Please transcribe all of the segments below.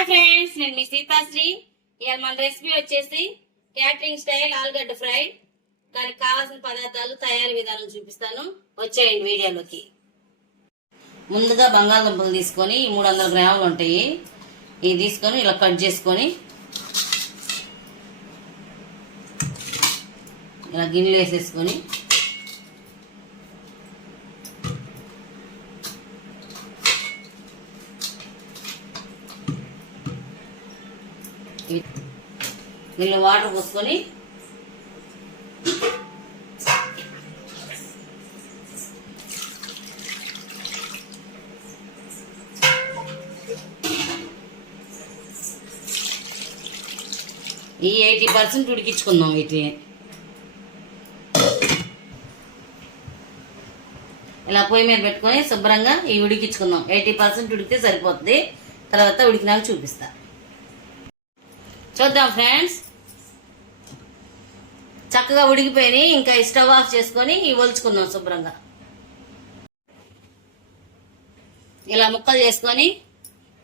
Hi friends, నేను మీ సీతాశ్రీ. ఇవాళ మన రెసిపీ వచ్చేసి క్యాటరింగ్ స్టైల్ ఆలుగడ్డ ఫ్రై. దానికి కావాల్సిన పదార్థాలు, తయారీ విధానం చూపిస్తాను. వచ్చేయండి వీడియోలోకి. ముందుగా బంగాళదుంపలు తీసుకొని 300 గ్రాములు ఉంటాయి. ఇవి తీసుకొని ఇలా కట్ చేసుకొని ఇలా గిన్నెలు వేసేసుకొని దీనిలో వాటర్ పోసుకొని ఈ 80% ఉడికించుకుందాం. వీటిని ఇలా పొయ్యి మీద పెట్టుకొని శుభ్రంగా ఇవి ఉడికించుకుందాం. 80% ఉడికితే సరిపోతుంది. తర్వాత ఉడికినాక చూపిస్తా. చూద్దాం ఫ్రెండ్స్. చక్కగా ఉడికిపోయి ఇంకా స్టవ్ ఆఫ్ చేసుకొని ఇవి ఒలుచుకుందాం శుభ్రంగా. ఇలా ముక్కలు చేసుకొని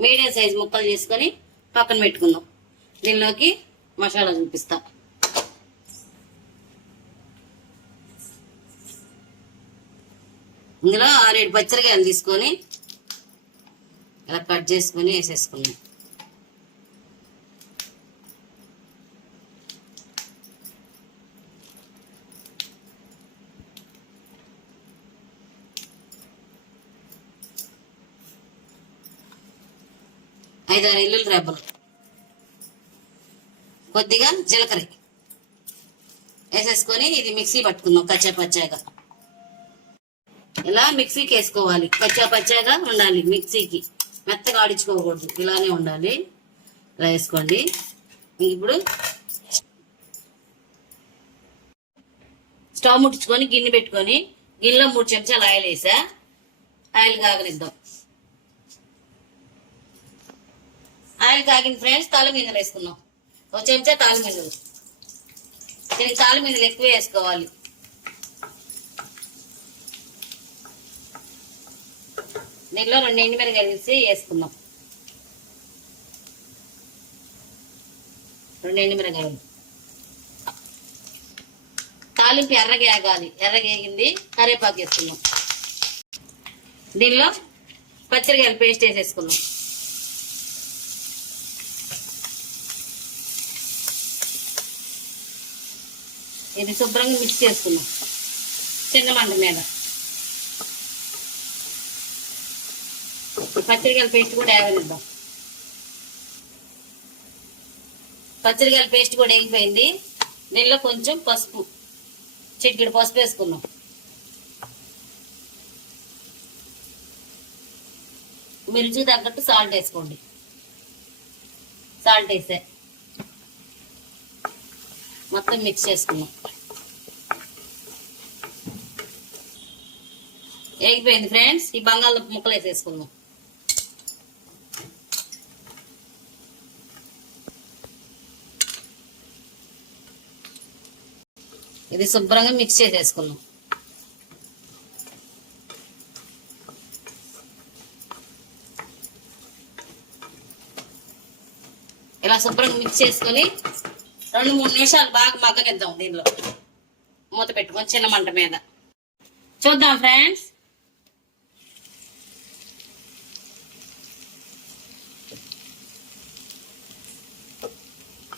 మీడియం సైజ్ ముక్కలు చేసుకొని పక్కన పెట్టుకుందాం. దీనిలోకి మసాలా చూపిస్తా. ఇందులో 6-7 పచ్చిమిరపకాయలు తీసుకొని ఇలా కట్ చేసుకొని వేసేసుకుందాం. ఐదు 6 ఎల్లుల్లి రెబ్బలు, కొద్దిగా జీలకర్ర వేసేసుకొని ఇది మిక్సీ పట్టుకుందాం. కచ్చా పచ్చాగా ఇలా మిక్సీకి వేసుకోవాలి. కచ్చా పచ్చాగా ఉండాలి. మిక్సీకి మెత్తగా ఆడించుకోకూడదు, ఇలానే ఉండాలి. ఇలా వేసుకోండి. ఇప్పుడు స్టవ్ ముట్టించుకొని గిన్నె పెట్టుకొని గిన్నెలో 3 చెంచాలు ఆయిల్ వేసా. ఆయిల్ కాగనిద్దాం. ఆయిల్ కాగిన ఫ్రెండ్స్ తాలిమింజలు వేసుకుందాం. 1 చెంచా తాలిమింజలు. దీనికి తాలిమింజలు ఎక్కువ వేసుకోవాలి. దీనిలో 2 ఎండుమిరపకాయలు వేసుకుందాం. 2 ఎండుమిరపకాయలు. తాలింపు ఎర్రగేగాలి. ఎర్రగేగింది. కరివేపాకు వేసుకుందాం. దీనిలో పచ్చిమిరపకాయలు పేస్ట్ వేసేసుకుందాం. ఇది శుభ్రంగా మిక్స్ చేసుకుందాం చిన్న మంట మీద. పచ్చిమిరపకాయల పేస్ట్ కూడా వేగనిద్దాం. పచ్చిమిరపకాయల పేస్ట్ కూడా వేగిపోయింది. దీనిలో కొంచెం పసుపు, చిటికెడు పసుపు వేసుకుందాం. మీ రుచికి తగ్గట్టు సాల్ట్ వేసుకోండి. సాల్ట్ వేసే మొత్తం మిక్స్ చేసుకుందాం. వేగిపోయింది ఫ్రెండ్స్. ఈ బంగాళదుంప ముక్కలు వేసేసుకుందాం. ఇది శుభ్రంగా మిక్స్ చేసేసుకుందాం. ఇలా శుభ్రంగా మిక్స్ చేసుకొని 2-3 నిమిషాలు బాగా మగ్గనిద్దాం. దీనిలో మూత పెట్టుకొని చిన్న మంట మీద చూద్దాం ఫ్రెండ్స్.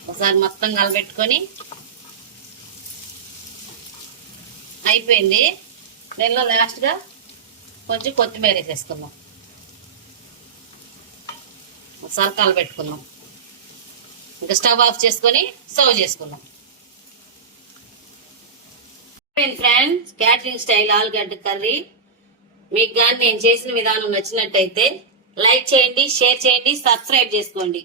ఒకసారి మొత్తం కలబెట్టుకొని అయిపోయింది. దీనిలో లాస్ట్గా కొంచెం కొత్తిమీర వేసేసుకుందాం. ఒకసారి కలబెట్టుకుందాం. ఇంకా స్టవ్ ఆఫ్ చేసుకొని సర్వ్ చేసుకుందాం. ఫ్రెండ్స్, క్యాటరింగ్ స్టైల్ ఆలుగడ్డ కర్రీ మీకు కానీ నేను చేసిన విధానం నచ్చినట్టయితే లైక్ చేయండి, షేర్ చేయండి, సబ్స్క్రైబ్ చేసుకోండి.